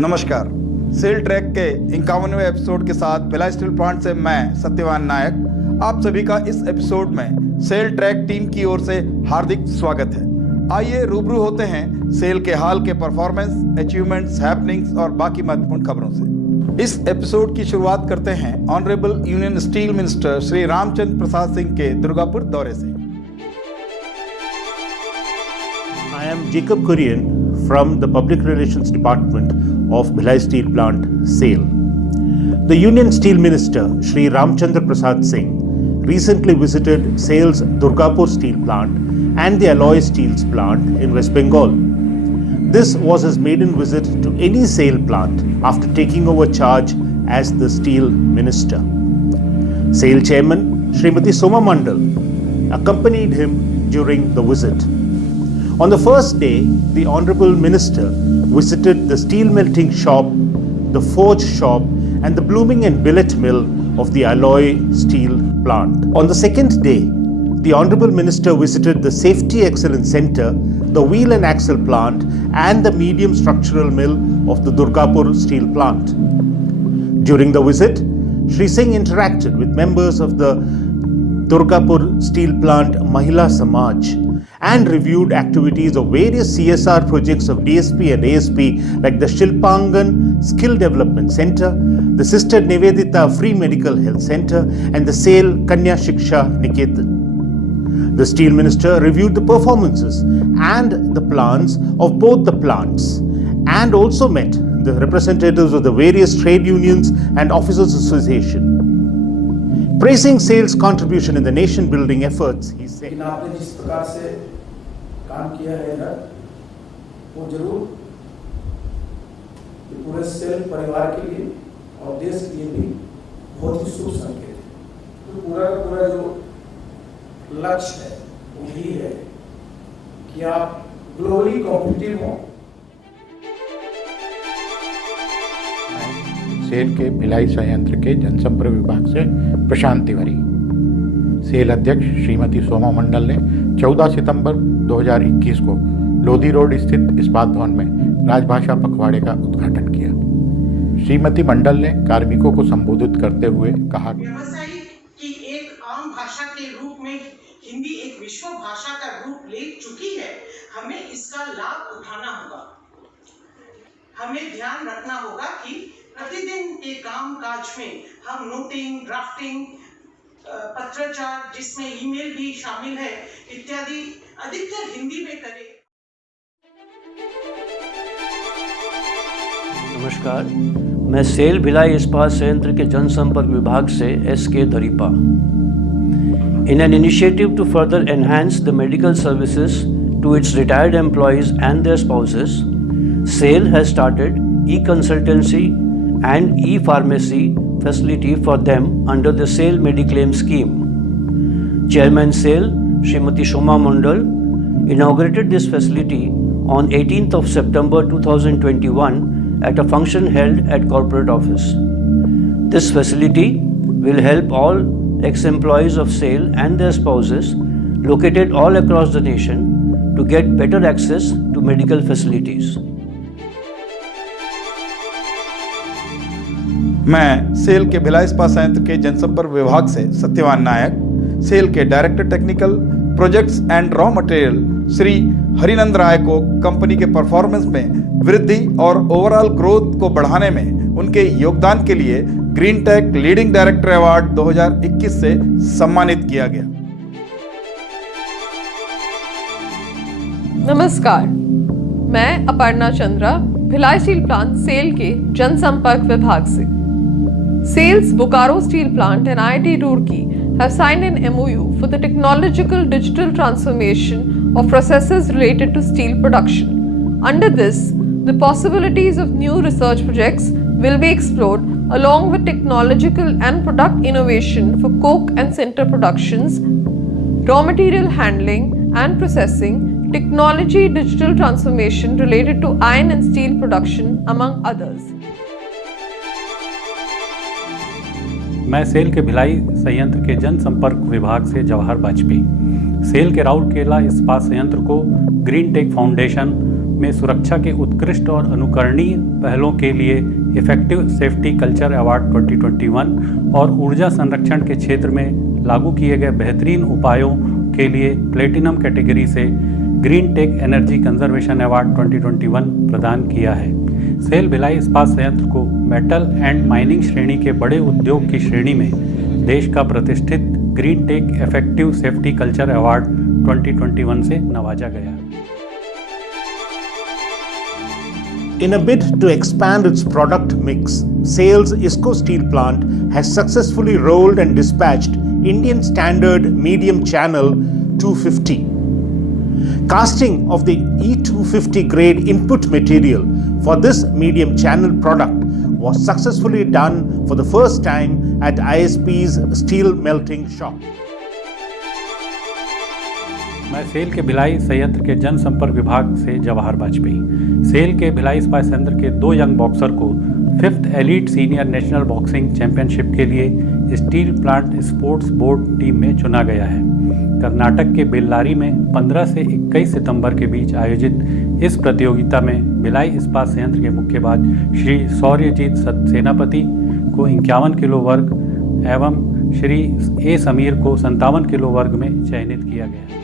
नमस्कार। Cell track के 51वें episode के साथ भिलाई स्टील प्लांट से मैं सत्यवान नायक आप सभी का इस एपिसोड में सेल ट्रैक टीम की ओर से हार्दिक स्वागत है। आइए रूबरू होते हैं सेल के हाल के परफॉर्मेंस, अचीवमेंट्स, हैपनिंग्स और बाकी महत्वपूर्ण खबरों से। इस एपिसोड की शुरुआत करते हैं honourable union steel minister Shri Ramchandra Prasad Singh के दुर्गापुर दौरे से। I am Jacob Kurian from the Public Relations Department of Bhilai Steel Plant, SAIL. The Union Steel Minister, Shri Ramchandra Prasad Singh, recently visited SAIL's Durgapur Steel Plant and the Alloy Steels Plant in West Bengal. This was his maiden visit to any SAIL plant after taking over charge as the Steel Minister. SAIL Chairman, Srimati Soma Mandal, accompanied him during the visit. On the first day, the Honourable Minister visited the steel melting shop, the forge shop and the blooming and billet mill of the Alloy Steel Plant. On the second day, the Honourable Minister visited the Safety Excellence Centre, the wheel and axle plant and the medium structural mill of the Durgapur Steel Plant. During the visit, Shri Singh interacted with members of the Durgapur Steel Plant Mahila Samaj and reviewed activities of various CSR projects of DSP and ASP like the Shilpangan Skill Development Center, the Sister Nivedita Free Medical Health Center and the SAIL Kanya Shiksha Niketan. The Steel Minister reviewed the performances and the plans of both the plants and also met the representatives of the various trade unions and officers association. Praising SAIL's contribution in the nation building efforts, he said, आपने जिस प्रकार से काम किया है इधर वो जरूर पूरे सेल परिवार के लिए और देश के लिए भी बहुत ही शुभ संकेत है। तो पूरा का पूरा जो लक्ष्य है वो यही है कि आप ग्लोबली कॉम्पिटिटिव हो। सेल के भिलाई संयंत्र के जनसंपर्क विभाग से प्रशांत तिवारी। सेल अध्यक्ष श्रीमती सोमा मंडल ने 14 सितंबर 2021 को लोधी रोड स्थित इस्पात भवन में राजभाषा पखवाड़े का उद्घाटन किया। श्रीमती मंडल ने कार्मिकों को संबोधित करते हुए कहा, व्यवसाय की एक आम भाषा के रूप में हिंदी एक विश्व भाषा का रूप ले चुकी है। हमें इसका लाभ उठाना होगा। हमें ध्यान रखना होगा कि प्रतिदिन के काम काज में हम नोटिंग, ड्राफ्टिंग, पत्राचार जिसमें ईमेल भी शामिल है इत्यादि अधिकतर हिंदी में करें। नमस्कार, मैं सेल भिलाई इस्पात संयंत्र के जनसंपर्क विभाग से SK. धरीपा। In an initiative to further enhance the medical services to its retired employees and their spouses, SAIL has started e-consultancy and e-pharmacy facility for them under the SAIL Mediclaim scheme. Chairman SAIL, Srimati Soma Mandal, inaugurated this facility on 18th of September 2021 at a function held at corporate office. This facility will help all ex-employees of SAIL and their spouses located all across the nation to get better access to medical facilities. मैं सेल के भिलाई इस्पात संयंत्र के जनसंपर्क विभाग से सत्यवान नायक, सेल के director technical projects and raw material Shri Harinand Rai को कंपनी के परफॉर्मेंस में वृद्धि और ओवरऑल ग्रोथ को बढ़ाने में उनके योगदान के लिए green tech leading director award 2021 से सम्मानित किया गया। नमस्कार, मैं अपर्णा चंद्रा, भिलाई स्टील प्लांट सेल के जनसंपर्क विभाग से। SAIL's Bokaro Steel Plant and IIT Roorkee have signed an MOU for the technological digital transformation of processes related to steel production. Under this, the possibilities of new research projects will be explored along with technological and product innovation for coke and sinter productions, raw material handling and processing, technology digital transformation related to iron and steel production, among others. मैं सेल के भिलाई संयंत्र के जनसंपर्क विभाग से Jawahar Vajpayee. Cell के राउरकेला इस्पात संयंत्र को ग्रीन टेक फाउंडेशन में सुरक्षा के उत्कृष्ट और अनुकरणीय पहलों के लिए इफेक्टिव सेफ्टी कल्चर अवार्ड 2021 और ऊर्जा संरक्षण के क्षेत्र में लागू किए गए बेहतरीन उपायों के लिए प्लेटिनम कैटेगरी से green tech energy conservation award 2021 प्रदान किया है। सेल भिलाई इस्पात संयंत्र को मेटल एंड माइनिंग श्रेणी के बड़े उद्योग की श्रेणी में देश का प्रतिष्ठित green tech effective safety culture award 2021 से नवाजा गया। In a bid to expand its product mix, SAIL's ISCO steel plant has successfully rolled and dispatched Indian Standard Medium Channel 250. Casting of the E250 grade input material for this medium channel product was successfully done for the first time at ISP's steel melting shop. मैं सेल के भिलाई संयंत्र के जनसंपर्क विभाग से Jawahar Vajpayee. Cell के भिलाई इस्पात संयंत्र के 2 यंग बॉक्सर को 5th elite senior national boxing championship के लिए steel plant sports board team में चुना गया है। कर्नाटक के बेल्लारी में 15 से 21 सितंबर के बीच आयोजित इस प्रतियोगिता में भिलाई इस्पात संयंत्र के मुक्केबाज श्री सौर्यजीत सेनापति को 51 किलो वर्ग एवं श्री ए समीर को 57 किलो वर्ग में चयनित किया गया।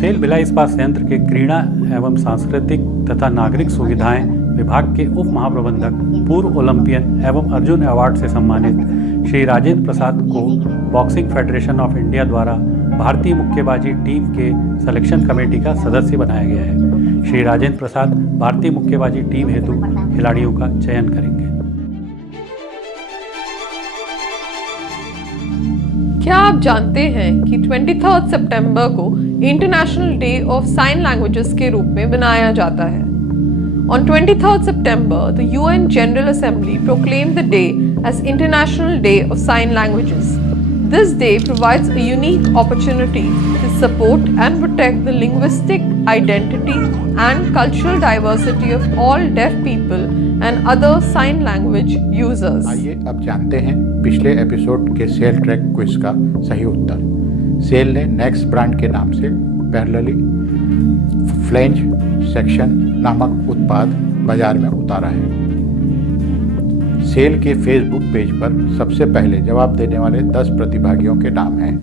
सेल भिलाई इस्पात संयंत्र के क्रीड़ा एवं सांस्कृतिक तथा नागरिक सुविधाएं विभाग के उप महाप्रबंधक पूर्व ओलंपियन एवं अर्जुन अवार्ड से सम्मानित श्री राजेंद्र प्रसाद को बॉक्सिंग फेडरेशन ऑफ इंडिया द्वारा भारतीय मुक्केबाजी टीम के सिलेक्शन कमेटी का सदस्य बनाया गया है। श्री राजेंद्र प्रसाद भारतीय मुक्केबाजी टीम हेतु खिलाड़ियों का चयन करेंगे। क्या आप जानते हैं कि 23 सितंबर को international day of sine languages के रूप में मनाया जाता है? On 23rd September, the UN General Assembly proclaimed the day as International Day of Sign Languages. This day provides a unique opportunity to support and protect the linguistic identity and cultural diversity of all deaf people and other sign language users. आइए अब जानते हैं पिछले episode के cell track quiz का सही उत्तर। Cell ने next brand के नाम से पैरेलली फ्लेंज सेक्शन नामक उत्पाद बाजार में उतारा है। सेल के फेसबुक पेज पर सबसे पहले जवाब देने वाले 10 प्रतिभागियों के नाम हैं: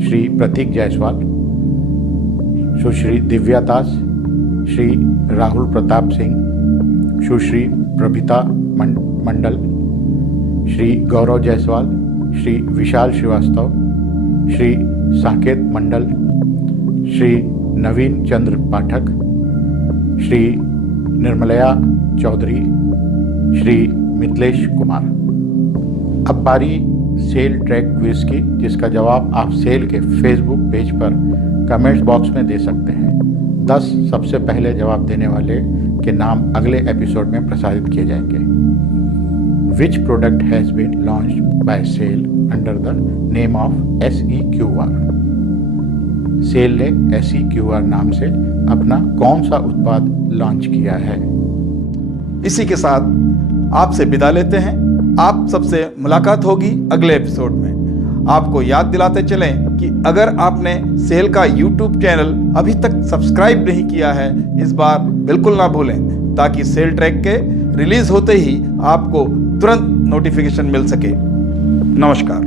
श्री प्रतीक जायसवाल, सुश्री दिव्या दास, श्री राहुल प्रताप सिंह, सुश्री प्रभिता मंडल, श्री गौरव जायसवाल, श्री विशाल श्रीवास्तव, श्री साकेत मंडल, श्री नवीन चंद्र पाठक, श्री निर्मलया चौधरी, श्री मिथिलेश कुमार। अब बारी सेल ट्रैक क्विज की, जिसका जवाब आप सेल के फेसबुक पेज पर कमेंट्स बॉक्स में दे सकते हैं। 10 सबसे पहले जवाब देने वाले के नाम अगले एपिसोड में प्रसारित किए जाएंगे। Which product has been launched by SAIL under the name of SEQR? SAIL ने SEQR नाम से अपना कौन सा उत्पाद लॉन्च किया है? इसी के साथ आपसे विदा लेते हैं। आप सबसे मुलाकात होगी अगले एपिसोड में। आपको याद दिलाते चलें कि अगर आपने सेल का YouTube चैनल अभी तक सब्सक्राइब नहीं किया है, इस बार बिल्कुल ना भूलें, ताकि सेल ट्रैक के रिलीज होते ही आपको तुरंत नोटिफिकेशन मिल सके। नमस्कार।